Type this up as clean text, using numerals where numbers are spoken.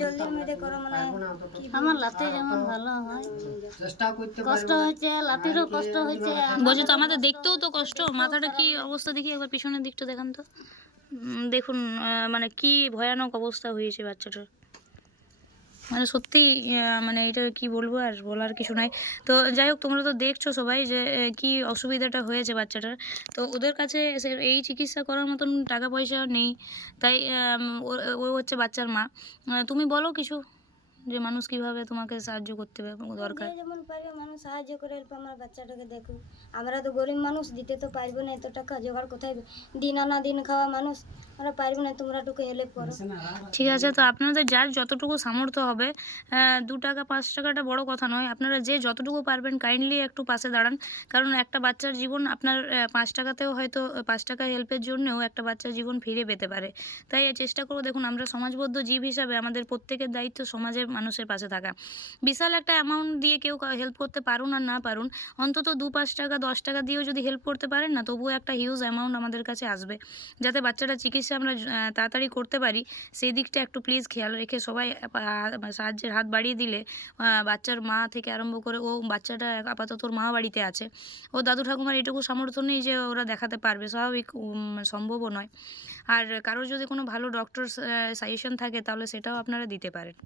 জলদির মধ্যে করো মানে আমার লাতে যেমন ভালো হয়, কষ্ট হয়েছে, লাতিরও কষ্ট হয়েছে। বলছি তো আমাদের দেখতেও তো কষ্ট, মাথাটা কি অবস্থা দেখি একবার পিছনের দিকটা দেখান তো। দেখুন মানে কি ভয়ানক অবস্থা হয়েছে বাচ্চাটার, মানে সত্যি মানে এটা কি বলবো, আর বলার কিছু নাই। তো যাই হোক, তোমরা তো দেখছো সবাই যে কি অসুবিধাটা হয়েছে বাচ্চাটার। তো ওদের কাছে এই চিকিৎসা করার মতন টাকা পয়সা নেই, তাই ও হচ্ছে বাচ্চার মা। তুমি বলো কিছু, যে মানুষ কিভাবে তোমাকে সাহায্য করতে দরকার। যে যেমন পারবে মানুষ সাহায্য করে অল্প আমার বাচ্চাটাকে দেখো। আমরা তো গরিব মানুষ, দিতে তো পারবো না এত টাকা, জোগাড় কোথায়, দিন আনা দিন খাওয়া মানুষ, আমরা পারবো না, তোমরা টুকু হেল্প করো। ঠিক আছে, তো আপনাদের যার যতটুকু সামর্থ্য হবে, 2 টাকা 5 টাকাটা বড় কথা নয়, আপনারা যে যতটুকু পারবেন কাইন্ডলি একটু পাশে দাঁড়ান। কারণ একটা বাচ্চার জীবন আপনার 5 টাকাতেও হয়তো 5 টাকা হেল্পের জন্যও একটা বাচ্চার জীবন ফিরে পেতে পারে। তাই চেষ্টা করো, দেখুন আমরা সমাজবদ্ধ জীব হিসাবে আমাদের প্রত্যেকের দায়িত্ব সমাজের মানুষের পাশে থাকা। বিশাল একটা অ্যামাউন্ট দিয়ে কেউ হেল্প করতে পারুন আর না পারুন, অন্তত 2-5 টাকা 10 টাকা দিয়েও যদি হেল্প করতে পারেন না, তবুও একটা হিউজ অ্যামাউন্ট আমাদের কাছে আসবে, যাতে বাচ্চাটা চিকিৎসা আমরা তাড়াতাড়ি করতে পারি। সেই দিকটা একটু প্লিজ খেয়াল রেখে সবাই সাহায্যের হাত বাড়িয়ে দিলে বাচ্চার মা থেকে আরম্ভ করে, ও বাচ্চাটা আপাতত ওর মা বাড়িতে আছে, ও দাদু ঠাকুমার এটুকু সামর্থ্য নেই যে ওরা দেখাতে পারবে, স্বাভাবিক, সম্ভবও নয়। আর কারোর যদি কোনো ভালো ডক্টর সাজেশন থাকে তাহলে সেটাও আপনারা দিতে পারেন।